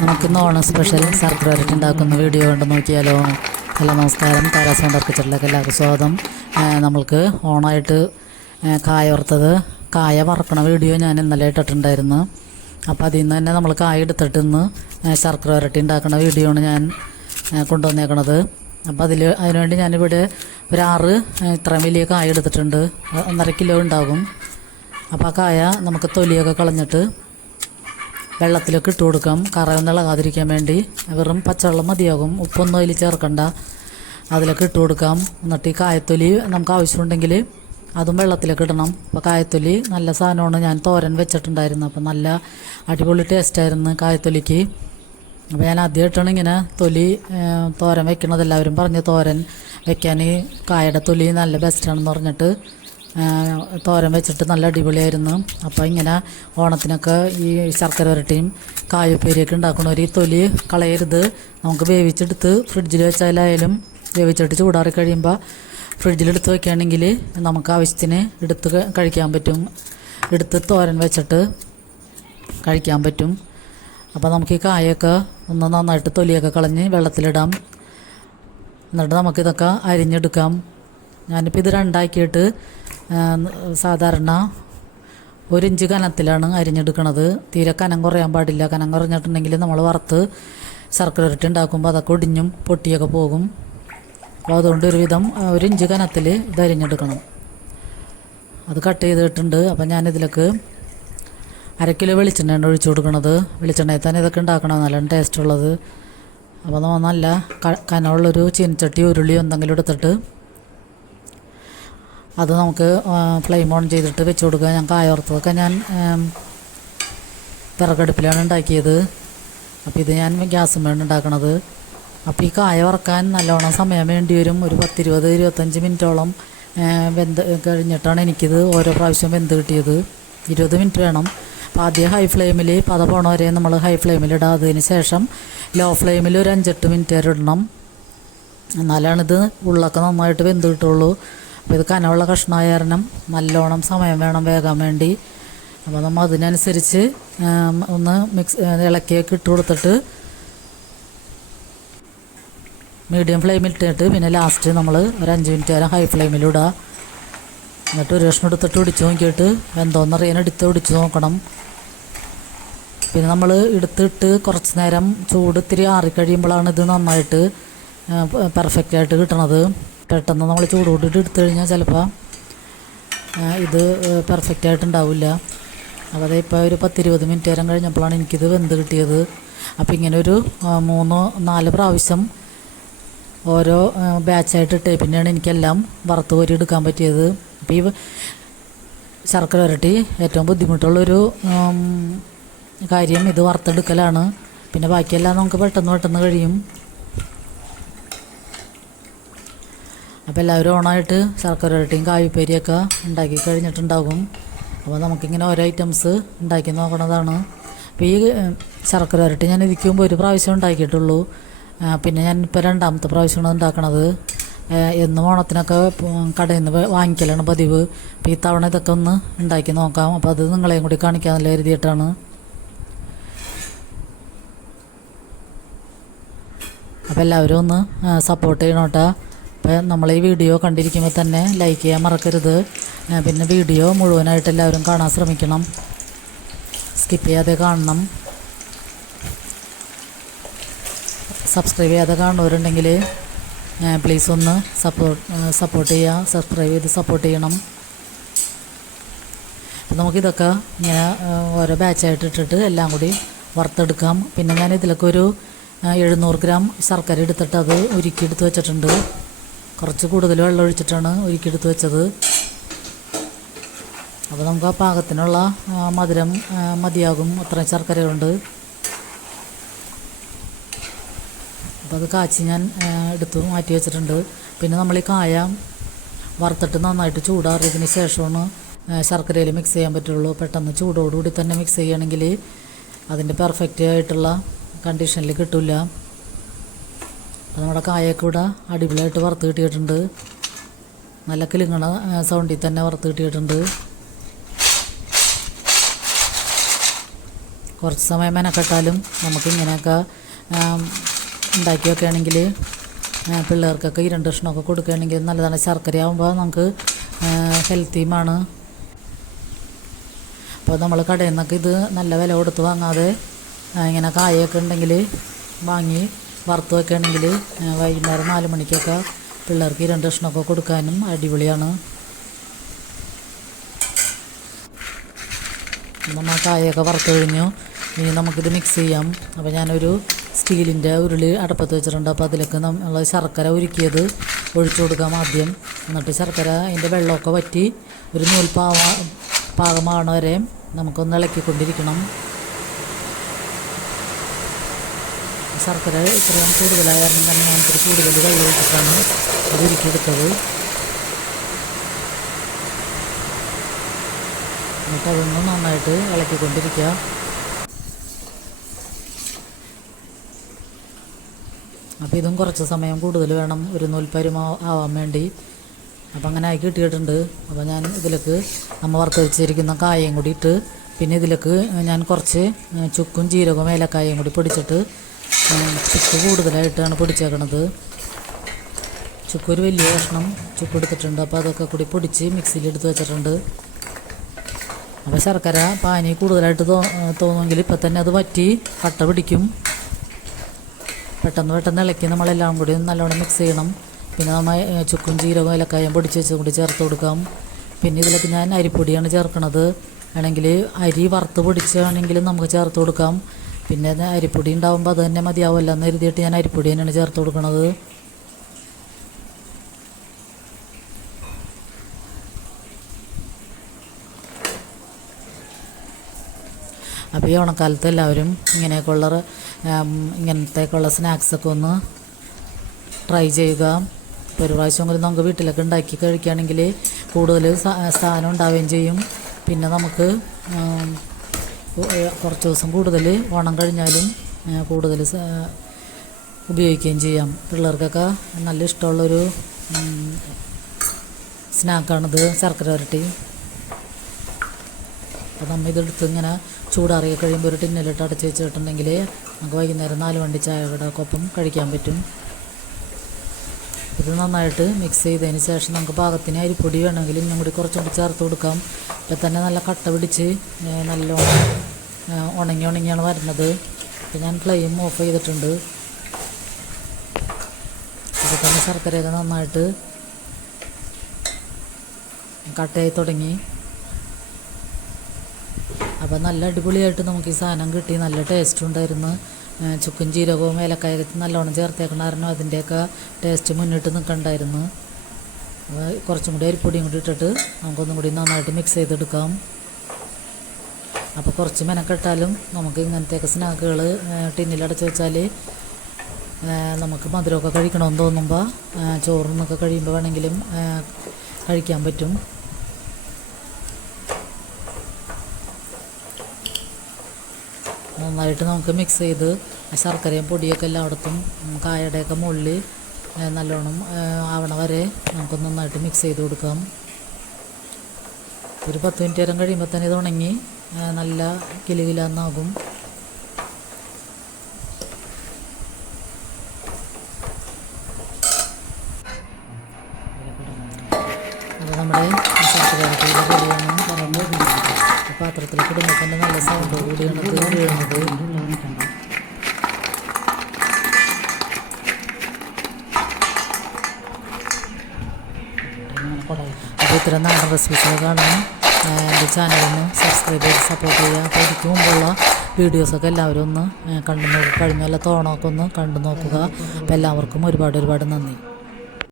നമുക്കിന്ന് ഓണം സ്പെഷ്യൽ ശർക്കര വരട്ടി ഉണ്ടാക്കുന്ന വീഡിയോ കൊണ്ട് നോക്കിയാലോ. ഹലോ, നമസ്കാരം. താരാസ് വണ്ടർ കിച്ചണിലേക്ക് എല്ലാവർക്കും സ്വാഗതം. നമ്മൾക്ക് ഓണമായിട്ട് കായ വറുത്തത്, കായ വറക്കണ വീഡിയോ ഞാൻ ഇന്നലെ ഇട്ടിട്ടുണ്ടായിരുന്നു. അപ്പോൾ അതിൽ നിന്ന് തന്നെ നമ്മൾ കായ എടുത്തിട്ട് ഇന്ന് ശർക്കര വരട്ടി ഉണ്ടാക്കുന്ന വീഡിയോ ആണ് ഞാൻ കൊണ്ടുവന്നേക്കണത്. അപ്പോൾ അതിനുവേണ്ടി ഞാനിവിടെ ഒരു 6 ഇത്രയും വലിയ കായ എടുത്തിട്ടുണ്ട്. 1.5 കിലോ ഉണ്ടാകും. അപ്പോൾ ആ കായ നമുക്ക് തൊലിയൊക്കെ കളഞ്ഞിട്ട് വെള്ളത്തിലൊക്കെ ഇട്ട് കൊടുക്കാം, കറയൊന്നും ഇളകാതിരിക്കാൻ വേണ്ടി. വെറും പച്ചവെള്ളം മതിയാകും, ഉപ്പൊന്നും അതിൽ ചേർക്കണ്ട. അതിലൊക്കെ ഇട്ട് കൊടുക്കാം. എന്നിട്ട് ഈ കായത്തൊലി നമുക്ക് ആവശ്യമുണ്ടെങ്കിൽ അതും വെള്ളത്തിലൊക്കെ ഇടണം. അപ്പോൾ കായത്തൊലി നല്ല സാധനമാണ്. ഞാൻ തോരൻ വെച്ചിട്ടുണ്ടായിരുന്നു. അപ്പോൾ നല്ല അടിപൊളി ടേസ്റ്റായിരുന്നു കായത്തൊലിക്ക്. അപ്പോൾ ഞാൻ ആദ്യമായിട്ടാണ് ഇങ്ങനെ തോരൻ വെക്കണത്. എല്ലാവരും പറഞ്ഞ് തോരൻ വെക്കാൻ കായയുടെ തൊലി നല്ല ബെസ്റ്റാണെന്ന് പറഞ്ഞിട്ട് തോരൻ വെച്ചിട്ട് നല്ല അടിപൊളിയായിരുന്നു. അപ്പോൾ ഇങ്ങനെ ഓണത്തിനൊക്കെ ഈ ശർക്കര വരട്ടിയും കായുപ്പേരിയൊക്കെ ഉണ്ടാക്കണവർ ഈ തൊലി കളയരുത്. നമുക്ക് വേവിച്ചെടുത്ത് ഫ്രിഡ്ജിൽ വെച്ചാലായാലും വേവിച്ചിട്ട് ചൂടാറി കഴിയുമ്പോൾ ഫ്രിഡ്ജിലെടുത്ത് വയ്ക്കുകയാണെങ്കിൽ നമുക്ക് ആവശ്യത്തിന് എടുത്ത് കഴിക്കാൻ പറ്റും. എടുത്ത് തോരൻ വെച്ചിട്ട് കഴിക്കാൻ പറ്റും. അപ്പോൾ നമുക്ക് ഈ കായൊക്കെ ഒന്ന് നന്നായിട്ട് തൊലിയൊക്കെ കളഞ്ഞ് വെള്ളത്തിലിടാം. എന്നിട്ട് നമുക്കിതൊക്കെ അരിഞ്ഞെടുക്കാം. ഞാനിപ്പോൾ ഇത് രണ്ടാക്കിയിട്ട് സാധാരണ 1 ഇഞ്ച് കനത്തിലാണ് അരിഞ്ഞെടുക്കണത്. തീരെ കനം കുറയാൻ പാടില്ല. കനം കുറഞ്ഞിട്ടുണ്ടെങ്കിൽ നമ്മൾ വറുത്ത് ശർക്കര വരട്ടി ഉണ്ടാക്കുമ്പോൾ അതൊക്കെ ഒടിഞ്ഞും പൊട്ടിയൊക്കെ പോകും. അപ്പോൾ അതുകൊണ്ട് ഒരുവിധം 1 ഇഞ്ച് കനത്തിൽ ഇത് അരിഞ്ഞെടുക്കണം. അത് കട്ട് ചെയ്തിട്ടുണ്ട്. അപ്പം ഞാനിതിലേക്ക് 1/2 കിലോ വെളിച്ചെണ്ണയാണ് ഒഴിച്ചു കൊടുക്കണത്. വെളിച്ചെണ്ണയിൽ തന്നെ ഇതൊക്കെ ഉണ്ടാക്കണം, നല്ല ടേസ്റ്റുള്ളത്. അപ്പോൾ നമ്മൾ നല്ല കനമുള്ളൊരു ചീനച്ചട്ടി ഉരുളി എന്തെങ്കിലും എടുത്തിട്ട് അത് നമുക്ക് ഫ്ലെയിം ഓൺ ചെയ്തിട്ട് വെച്ച് കൊടുക്കുക. ഞാൻ കായ വറുത്തതൊക്കെ ഞാൻ വിറകടുപ്പിലാണ് ഉണ്ടാക്കിയത്. അപ്പോൾ ഇത് ഞാൻ ഗ്യാസുമ്മേണ് ഉണ്ടാക്കണത്. അപ്പോൾ ഈ കായ വറക്കാൻ നല്ലോണം സമയം വേണ്ടി വരും. ഒരു 10-20-25 മിനിറ്റോളം വെന്ത് കഴിഞ്ഞിട്ടാണ് എനിക്കിത് ഓരോ പ്രാവശ്യം വെന്ത് കിട്ടിയത്. 20 മിനിറ്റ് വേണം. അപ്പോൾ ആദ്യം ഹൈ ഫ്ലെയിമിൽ പത പോണ വരെ നമ്മൾ ഹൈ ഫ്ലെയിമിലിടാം. അതിന് ശേഷം ലോ ഫ്ലെയിമിൽ ഒരു 5-8 മിനിറ്റ് വരെ ഇടണം. എന്നാലാണിത് ഉള്ളൊക്കെ നന്നായിട്ട് വെന്ത് കിട്ടുള്ളൂ. അപ്പോൾ ഇത് കനമുള്ള കഷ്ണമായ കാരണം നല്ലോണം സമയം വേണം വേകാൻ വേണ്ടി. അപ്പോൾ നമ്മൾ അതിനനുസരിച്ച് ഒന്ന് ഇളക്കിയൊക്കെ ഇട്ട് കൊടുത്തിട്ട് മീഡിയം ഫ്ലെയിമിൽ ഇട്ടിട്ട് പിന്നെ ലാസ്റ്റ് നമ്മൾ ഒരു 5 മിനിറ്റ് നേരം ഹൈ ഫ്ലെയിമിലിടുക. എന്നിട്ട് ഒരു കഷ്ണം എടുത്തിട്ട് ഒടിച്ച് നോക്കിയിട്ട് എന്തോന്നറിയാൻ ഒടിച്ച് നോക്കണം. പിന്നെ നമ്മൾ എടുത്തിട്ട് കുറച്ച് നേരം ചൂട് ഇത്തിരി ആറിക്കഴിയുമ്പോഴാണ് ഇത് നന്നായിട്ട് പെർഫെക്റ്റായിട്ട് കിട്ടണത്. പെട്ടെന്ന് നമ്മൾ ചൂട് കൂട്ടിയിട്ട് എടുത്തു കഴിഞ്ഞാൽ ചിലപ്പോൾ ഇത് പെർഫെക്റ്റായിട്ടുണ്ടാവില്ല. അപ്പോൾ അതിപ്പോൾ ഒരു 10-20 മിനിറ്റ് നേരം കഴിഞ്ഞപ്പോഴാണ് എനിക്കിത് വെന്ത് കിട്ടിയത്. അപ്പോൾ ഇങ്ങനെ ഒരു 3-4 പ്രാവശ്യം ഓരോ ബാച്ചായിട്ട് ഇട്ടേ പിന്നെയാണ് എനിക്കെല്ലാം വറുത്ത് കോരി എടുക്കാൻ പറ്റിയത്. അപ്പോൾ ഈ ശർക്കര വരട്ടി ഏറ്റവും ബുദ്ധിമുട്ടുള്ളൊരു കാര്യം ഇത് വറുത്തെടുക്കലാണ്. പിന്നെ ബാക്കിയെല്ലാം നമുക്ക് പെട്ടെന്ന് കഴിയും. അപ്പോൾ എല്ലാവരും ഓണമായിട്ട് ശർക്കര വരട്ടിയും കായുപ്പേരിയൊക്കെ ഉണ്ടാക്കി കഴിഞ്ഞിട്ടുണ്ടാകും. അപ്പോൾ നമുക്കിങ്ങനെ ഓരോ ഐറ്റംസ് ഉണ്ടാക്കി നോക്കണതാണ്. അപ്പോൾ ഈ ശർക്കര വരട്ടി ഞാൻ ഇരിക്കുമ്പോൾ 1 പ്രാവശ്യം ഉണ്ടാക്കിയിട്ടുള്ളൂ. പിന്നെ ഞാനിപ്പോൾ 2ാമത്തെ പ്രാവശ്യമാണ് ഉണ്ടാക്കണത്. എന്നും ഓണത്തിനൊക്കെ കടയിൽ നിന്ന് വാങ്ങിക്കലാണ് പതിവ്. അപ്പോൾ ഈ തവണ ഇതൊക്കെ ഒന്ന് ഉണ്ടാക്കി നോക്കാം. അപ്പോൾ അത് നിങ്ങളെയും കൂടി കാണിക്കാമെന്നുള്ള കരുതിയിട്ടാണ്. അപ്പോൾ എല്ലാവരും ഒന്ന് സപ്പോർട്ട് ചെയ്യണം കേട്ടോ. അപ്പോൾ നമ്മൾ ഈ വീഡിയോ കണ്ടിരിക്കുമ്പോൾ തന്നെ ലൈക്ക് ചെയ്യാൻ മറക്കരുത്. പിന്നെ വീഡിയോ മുഴുവനായിട്ട് എല്ലാവരും കാണാൻ ശ്രമിക്കണം, സ്കിപ്പ് ചെയ്യാതെ കാണണം. സബ്സ്ക്രൈബ് ചെയ്യാതെ കാണുന്നവരുണ്ടെങ്കിൽ പ്ലീസ് ഒന്ന് സപ്പോർട്ട് ചെയ്യുക. സബ്സ്ക്രൈബ് ചെയ്ത് സപ്പോർട്ട് ചെയ്യണം. അപ്പോൾ നമുക്കിതൊക്കെ ഇങ്ങനെ ഓരോ ബാച്ചായിട്ട് ഇട്ടിട്ട് എല്ലാം കൂടി വറുത്തെടുക്കാം. പിന്നെ ഞാൻ ഇതിലൊക്കെ ഒരു 700 ഗ്രാം ശർക്കര എടുത്തിട്ട് അത് ഉരുക്കിയെടുത്ത് വെച്ചിട്ടുണ്ട്. കുറച്ച് കൂടുതൽ വെള്ളം ഒഴിച്ചിട്ടാണ് ഉരുക്കിയെടുത്ത് വെച്ചത്. അപ്പോൾ നമുക്ക് ആ പാകത്തിനുള്ള മധുരം മതിയാകും അത്രയും ശർക്കര കൊണ്ട്. അപ്പോൾ അത് കാച്ചി ഞാൻ എടുത്ത് മാറ്റി വെച്ചിട്ടുണ്ട്. പിന്നെ നമ്മൾ ഈ കായ വറുത്തിട്ട് നന്നായിട്ട് ചൂടാറിയതിന് ശേഷമാണ് ശർക്കരയിൽ മിക്സ് ചെയ്യാൻ പറ്റുള്ളൂ. പെട്ടെന്ന് ചൂടോടുകൂടി തന്നെ മിക്സ് ചെയ്യുകയാണെങ്കിൽ അതിൻ്റെ പെർഫെക്റ്റ് ആയിട്ടുള്ള കണ്ടീഷനിൽ കിട്ടില്ല. അപ്പോൾ നമ്മുടെ കായൊക്കെ ഇവിടെ അടിപൊളിയായിട്ട് വറുത്ത് കിട്ടിയിട്ടുണ്ട്. നല്ല കിലുങ്ങണ സൗണ്ടിൽ തന്നെ വറുത്ത് കിട്ടിയിട്ടുണ്ട്. കുറച്ച് സമയം മെനക്കെട്ടാലും നമുക്കിങ്ങനെയൊക്കെ ഉണ്ടാക്കി വെക്കുകയാണെങ്കിൽ പിള്ളേർക്കൊക്കെ ഈ 2 കഷ്ണമൊക്കെ കൊടുക്കുകയാണെങ്കിൽ നല്ലതാണ്. ശർക്കരയാകുമ്പോൾ നമുക്ക് ഹെൽത്തിയുമാണ്. അപ്പോൾ നമ്മൾ കടയിൽ നിന്നൊക്കെ ഇത് നല്ല വില കൊടുത്ത് വാങ്ങാതെ ഇങ്ങനെ കായൊക്കെ ഉണ്ടെങ്കിൽ വാങ്ങി വറുത്ത് വെക്കുകയാണെങ്കിൽ വൈകുന്നേരം 4 മണിക്കൊക്കെ പിള്ളേർക്ക് ഈ 2 കഷ്ണമൊക്കെ കൊടുക്കാനും അടിപൊളിയാണ്. നമ്മൾ കായൊക്കെ വറുത്ത് കഴിഞ്ഞു. ഇനി നമുക്കിത് മിക്സ് ചെയ്യാം. അപ്പോൾ ഞാനൊരു സ്റ്റീലിൻ്റെ ഉരുളി അടുപ്പത്ത് വെച്ചിട്ടുണ്ട്. അപ്പോൾ അതിലേക്ക് നമ്മൾ ശർക്കര ഉരുക്കിയത് ഒഴിച്ചു കൊടുക്കാം ആദ്യം. എന്നിട്ട് ശർക്കര അതിൻ്റെ വെള്ളമൊക്കെ വറ്റി ഒരു പാകമാവണ വരെ നമുക്കൊന്ന് ഇളക്കിക്കൊണ്ടിരിക്കണം. ശർക്കര ഇത്രയും കൂടുതലായ കാരണം തന്നെ ഞാനിത്തിരി കൂടുതൽ വെള്ളം ഒഴിച്ചിട്ടാണ് അത് ഉരുക്കിയെടുത്തത്. എന്നിട്ട് അതൊന്ന് നന്നായിട്ട് ഇളക്കിക്കൊണ്ടിരിക്കുക. അപ്പോൾ ഇതും കുറച്ച് സമയം കൂടുതൽ വേണം ഒരു നൂൽപ്പരുമ ആവാൻ വേണ്ടി. അപ്പോൾ അങ്ങനെ ആയി കിട്ടിയിട്ടുണ്ട്. അപ്പോൾ ഞാൻ ഇതിലേക്ക് നമ്മൾ വറുത്ത് വെച്ചിരിക്കുന്ന കായയും കൂടി ഇട്ട്, പിന്നെ ഇതിലേക്ക് ഞാൻ കുറച്ച് ചുക്കും ജീരകവും ഏലക്കായയും കൂടി പൊടിച്ചിട്ട്, ചുക്ക് കൂടുതലായിട്ടാണ് പൊടിച്ചേക്കണത്. ചുക്ക് ഒരു വലിയ കഷ്ണം ചുക്ക് എടുത്തിട്ടുണ്ട്. അപ്പോൾ അതൊക്കെ കൂടി പൊടിച്ച് മിക്സിയിൽ എടുത്ത് വെച്ചിട്ടുണ്ട്. അപ്പോൾ ശർക്കര പാനി കൂടുതലായിട്ട് തോന്നുമെങ്കിൽ ഇപ്പം തന്നെ അത് വറ്റി കട്ട പിടിക്കും. പെട്ടെന്ന് ഇളക്കി നമ്മളെല്ലാം കൂടി നല്ലോണം മിക്സ് ചെയ്യണം. പിന്നെ നമ്മൾ ചുക്കും ജീരകവും ഏലക്കായും പൊടിച്ച് വെച്ചും കൂടി ചേർത്ത് കൊടുക്കാം. പിന്നെ ഇതിലേക്ക് ഞാൻ അരിപ്പൊടിയാണ് ചേർക്കണത്. ആണെങ്കിൽ അരി വറുത്ത് പൊടിച്ചാണെങ്കിലും നമുക്ക് ചേർത്ത് കൊടുക്കാം. പിന്നെ അരിപ്പൊടി ഉണ്ടാകുമ്പോൾ അത് തന്നെ മതിയാവില്ല എന്ന് കരുതിയിട്ട് ഞാൻ അരിപ്പൊടി തന്നെയാണ് ചേർത്ത് കൊടുക്കുന്നത്. അപ്പോൾ ഈ ഓണക്കാലത്ത് എല്ലാവരും ഇങ്ങനത്തേക്കുള്ള സ്നാക്സൊക്കെ ഒന്ന് ട്രൈ ചെയ്യുക. ഇപ്പോൾ ഒരു പ്രാവശ്യമെങ്കിലും നമുക്ക് വീട്ടിലൊക്കെ ഉണ്ടാക്കി കഴിക്കുകയാണെങ്കിൽ കൂടുതൽ സാധനം ഉണ്ടാവുകയും ചെയ്യും. പിന്നെ നമുക്ക് കുറച്ച് ദിവസം കൂടുതൽ ഓണം കഴിഞ്ഞാലും കൂടുതൽ ഉപയോഗിക്കുകയും ചെയ്യാം. പിള്ളേർക്കൊക്കെ നല്ല ഇഷ്ടമുള്ളൊരു സ്നാക്കാണിത്, ശർക്കര വരട്ടി. അപ്പോൾ നമ്മൾ ഇതെടുത്ത് ഇങ്ങനെ ചൂടാറിയ കഴിയുമ്പോൾ ഒരു ടിന്നിലിട്ട് അടച്ച് വെച്ചിട്ടുണ്ടെങ്കിൽ നമുക്ക് വൈകുന്നേരം 4 വണ്ടി ചായയുടെ ഒപ്പം കഴിക്കാൻ പറ്റും. ഇത് നന്നായിട്ട് മിക്സ് ചെയ്തതിന് ശേഷം നമുക്ക് പാകത്തിന് അരിപ്പൊടി വേണമെങ്കിൽ ഇന്നും കൂടി കുറച്ചും കൂടി ചേർത്ത് കൊടുക്കാം. ഇപ്പം തന്നെ നല്ല കട്ട പിടിച്ച് നല്ലോണം ഉണങ്ങിയാണ് വരുന്നത്. അപ്പോൾ ഞാൻ ഫ്ലെയിം ഓഫ് ചെയ്തിട്ടുണ്ട്. അപ്പോൾ തന്നെ ശർക്കരയൊക്കെ നന്നായിട്ട് കട്ടയായി തുടങ്ങി. അപ്പോൾ നല്ല അടിപൊളിയായിട്ട് നമുക്ക് ഈ സാധനം കിട്ടി. നല്ല ടേസ്റ്റും ഉണ്ടായിരുന്നു. ചുക്കും ജീരകവും ഏലക്കായൊക്കെ നല്ലോണം ചേർത്തേക്കണമായിരുന്നു. അതിൻ്റെയൊക്കെ ടേസ്റ്റ് മുന്നിട്ട് നിൽക്കണ്ടായിരുന്നു. കുറച്ചും കൂടി അരിപ്പൊടിയും കൂടി ഇട്ടിട്ട് നമുക്കൊന്നും കൂടി നന്നായിട്ട് മിക്സ് ചെയ്തെടുക്കാം. അപ്പോൾ കുറച്ച് മെനക്കെട്ടാലും നമുക്ക് ഇങ്ങനത്തെയൊക്കെ സ്നാക്കുകൾ ടിന്നിലടച്ച് വെച്ചാൽ നമുക്ക് മധുരമൊക്കെ കഴിക്കണമെന്ന് തോന്നുമ്പോൾ ചോറിനൊക്കെ കഴിയുമ്പോൾ വേണമെങ്കിലും കഴിക്കാൻ പറ്റും. നന്നായിട്ട് നമുക്ക് മിക്സ് ചെയ്ത് ശർക്കരയും പൊടിയൊക്കെ എല്ലായിടത്തും കായയുടെയൊക്കെ മുകളിൽ നല്ലോണം ആവണ വരെ നമുക്ക് നന്നായിട്ട് മിക്സ് ചെയ്ത് കൊടുക്കാം. ഒരു 10 മിനിറ്റ് നേരം കഴിയുമ്പോൾ തന്നെ ഇത് ഉണങ്ങി നല്ല കിലുകിലാന്നാകും. അത് നമ്മുടെ ശർക്കര റെഡിയാണ്. പറയുമ്പോൾ പാത്രത്തിലേക്ക് ഇടുമ്പോൾ തന്നെ നല്ല സൗണ്ട് കൂടിയാണ് ഇത് വീഴുന്നത്. അപ്പോൾ ഇത്തരം നാടൻ റെസിപ്പീസൊക്കെ കാണാൻ എൻ്റെ ചാനലൊന്ന് സബ്സ്ക്രൈബ് ചെയ്ത് സപ്പോർട്ട് ചെയ്യുക. അപ്പോൾ എനിക്ക് മുമ്പുള്ള വീഡിയോസൊക്കെ എല്ലാവരും ഒന്ന് കണ്ടു നോക്കുക. കഴിഞ്ഞ തോണമൊക്കെ ഒന്ന് കണ്ടു നോക്കുക. അപ്പോൾ എല്ലാവർക്കും ഒരുപാട് നന്ദി.